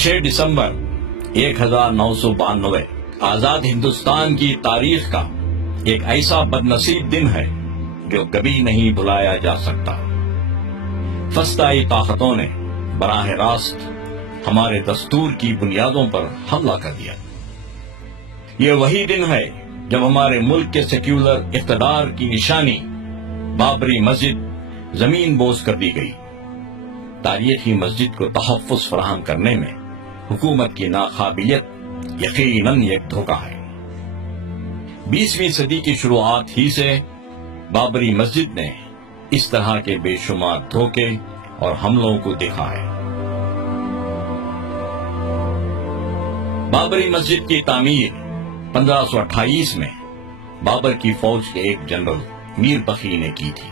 6 دسمبر 1992 آزاد ہندوستان کی تاریخ کا ایک ایسا بدنصیب دن ہے جو کبھی نہیں بھلایا جا سکتا۔ فسطائی طاقتوں نے براہ راست ہمارے دستور کی بنیادوں پر حملہ کر دیا۔ یہ وہی دن ہے جب ہمارے ملک کے سیکولر اقتدار کی نشانی بابری مسجد زمین بوس کر دی گئی۔ تاریخی مسجد کو تحفظ فراہم کرنے میں حکومت کی ناقابلیت یقیناً ایک دھوکہ ہے۔ 20ویں صدی کی شروعات ہی سے بابری مسجد نے اس طرح کے بے شمار دھوکے اور حملوں کو دیکھا ہے۔ بابری مسجد کی تعمیر 1528 میں بابر کی فوج کے ایک جنرل میر بخی نے کی تھی۔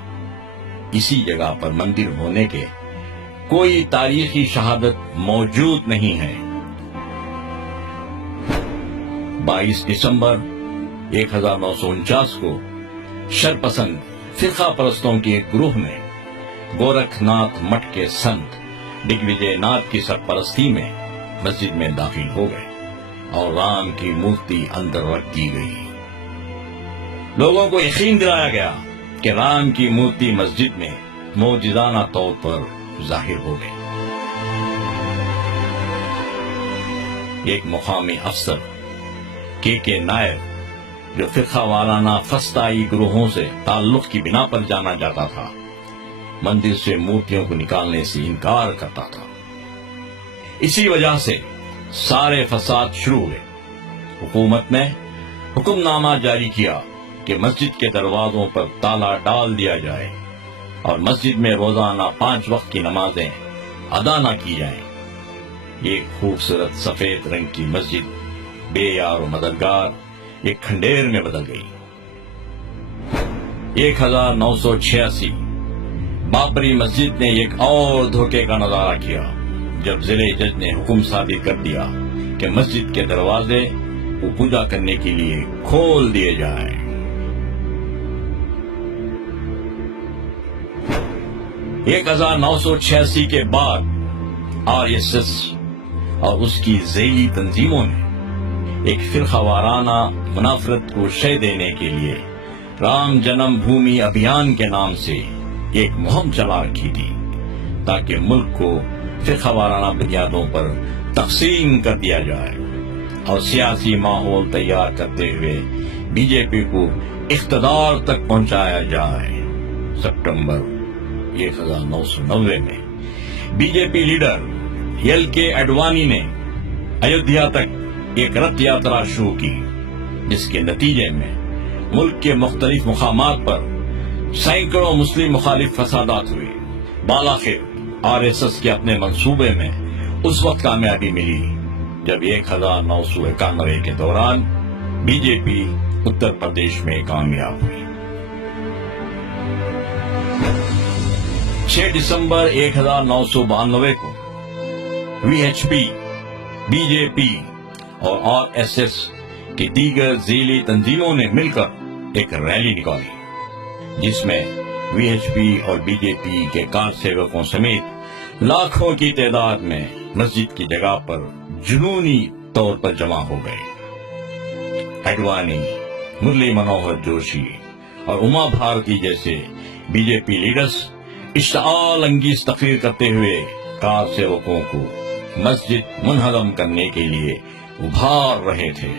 اسی جگہ پر مندر ہونے کے کوئی تاریخی شہادت موجود نہیں ہے۔ 22 دسمبر 1949 کو شرپسند فرقہ پرستوں کے ایک گروہ نے گورکھ ناتھ مٹھ کے سنت دگ وجے ناتھ کی سرپرستی میں مسجد میں داخل ہو گئے اور رام کی مورتی اندر رکھ دی گئی۔ لوگوں کو یقین دلایا گیا کہ رام کی مورتی مسجد میں معجزانہ طور پر ظاہر ہو گئی۔ ایک مقامی افسر کے نائر جو فرقہ وارانہ فسطائی گروہوں سے تعلق کی بنا پر جانا جاتا تھا، مندر سے مورتیوں کو نکالنے سے انکار کرتا تھا۔ اسی وجہ سے سارے فساد شروع ہوئے۔ حکومت نے حکم نامہ جاری کیا کہ مسجد کے دروازوں پر تالا ڈال دیا جائے اور مسجد میں روزانہ 5 وقت کی نمازیں ادا نہ کی جائیں۔ یہ خوبصورت سفید رنگ کی مسجد بے یار و مددگار ایک کھنڈیر میں بدل گئی۔ 1986 بابری مسجد نے ایک اور دھوکے کا نظارہ کیا جب ضلع جج نے حکم صادر کر دیا کہ مسجد کے دروازے کو پوجا کرنے کے لیے کھول دیے جائیں۔ 1986 کے بعد RSS اور اس کی ذیلی تنظیموں نے ایک فرقہ وارانہ منافرت کو شے دینے کے لیے رام جنم بھومی ابھیان کے نام سے ایک مہم چلا رکھی تھی تاکہ ملک کو فرقہ وارانہ بنیادوں پر تقسیم کر دیا جائے اور سیاسی ماحول تیار کرتے ہوئے بی جے پی کو اقتدار تک پہنچایا جائے۔ ستمبر 1990 میں B J P leader LK Advani نے ایودھیا تک ایک رتھ یاترا شروع کی، جس کے نتیجے میں ملک کے مختلف مقامات پر سینکڑوں مسلم مخالف فسادات ہوئے۔ بالآخر RSS کے اپنے منصوبے میں اس وقت کامیابی ملی جب 1991 کے دوران بی جے پی اتر پردیش میں کامیاب ہوئی۔ 6 دسمبر 1992 کو VHP، بی جے پی اور RSS کی دیگر ذیلی تنظیموں نے مل کر ایک ریلی نکالی جس میں VHP اور بی جے پی کے کار سیوکوں سمیت لاکھوں کی تعداد میں مسجد کی جگہ پر جنونی طور پر جمع ہو گئے۔ اڈوانی، مرلی منوہر جوشی اور اما بھارتی جیسے بی جے پی لیڈرز اشتعال انگیز تقریر کرتے ہوئے کار سیوکوں کو مسجد منہدم کرنے کے لیے ابھار رہے تھے۔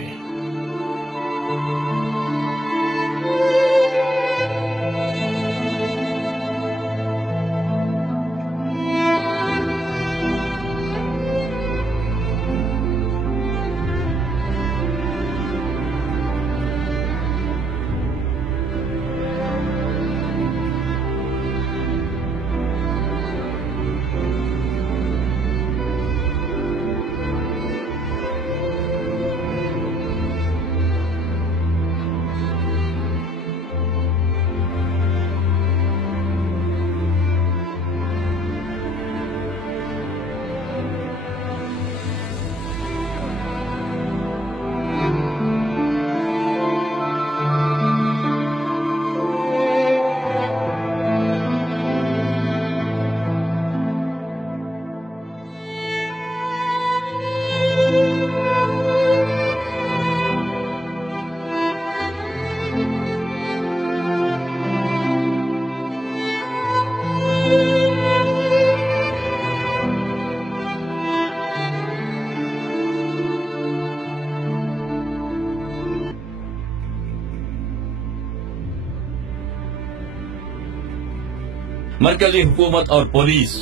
مرکزی حکومت اور پولیس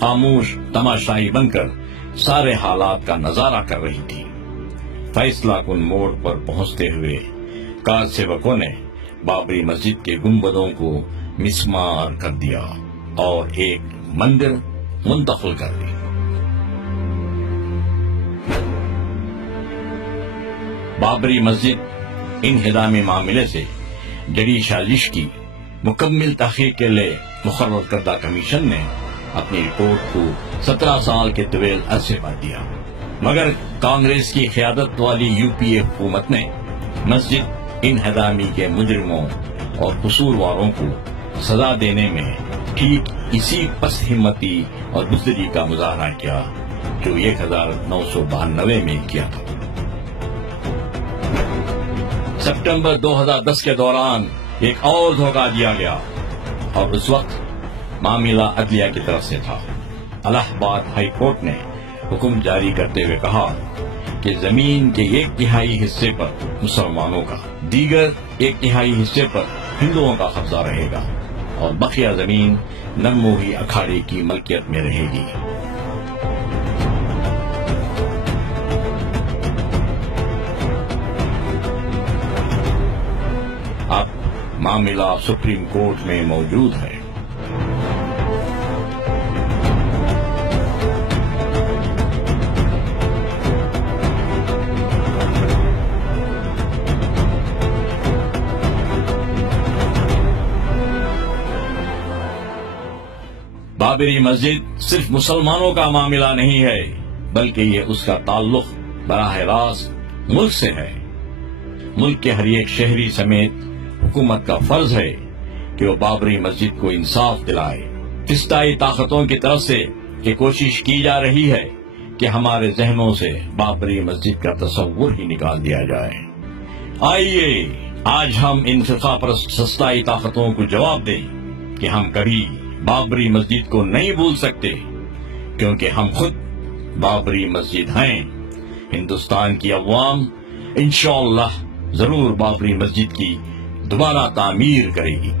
خاموش تماشائی بن کر سارے حالات کا نظارہ کر رہی تھی۔ فیصلہ کن موڑ پر پہنچتے ہوئے کار سیوکوں نے بابری مسجد کے گنبدوں کو مسمار کر دیا اور ایک مندر منتقل کر دی۔ بابری مسجد انہدامی معاملے سے جڑی سازش کی مکمل تحقیق کے لیے مقرر کردہ کمیشن نے اپنی رپورٹ کو 17 سال کے طویل عرصے پر دیا، مگر کانگریس کی قیادت والی یو پی اے حکومت نے مسجد انہدامی کے مجرموں اور قصورواروں کو سزا دینے میں ٹھیک اسی پست ہمتی اور بزدلی کا مظاہرہ کیا جو 1992 میں کیا تھا۔ سپٹمبر 2010 کے دوران ایک اور دھوکہ دیا گیا اور اس وقت معاملہ عدلیہ کی طرف سے تھا۔ الہ آباد ہائی کورٹ نے حکم جاری کرتے ہوئے کہا کہ زمین کے 1/3 حصے پر مسلمانوں کا، دیگر 1/3 حصے پر ہندوؤں کا قبضہ رہے گا اور بقیہ زمین نرموہی اکھاڑے کی ملکیت میں رہے گی۔ اب معاملہ سپریم کورٹ میں موجود ہے۔ بابری مسجد صرف مسلمانوں کا معاملہ نہیں ہے، بلکہ یہ اس کا تعلق براہ راست ملک سے ہے۔ ملک کے ہر ایک شہری سمیت حکومت کا فرض ہے کہ وہ بابری مسجد کو انصاف دلائے۔ فسطائی طاقتوں کی طرف سے یہ کوشش کی جا رہی ہے کہ ہمارے ذہنوں سے بابری مسجد کا تصور ہی نکال دیا جائے۔ آئیے آج ہم ان فرقہ پرست فسطائی طاقتوں کو جواب دیں کہ ہم کبھی بابری مسجد کو نہیں بھول سکتے، کیونکہ ہم خود بابری مسجد ہیں۔ ہندوستان کی عوام انشاءاللہ ضرور بابری مسجد کی دوبارہ تعمیر کرے گی۔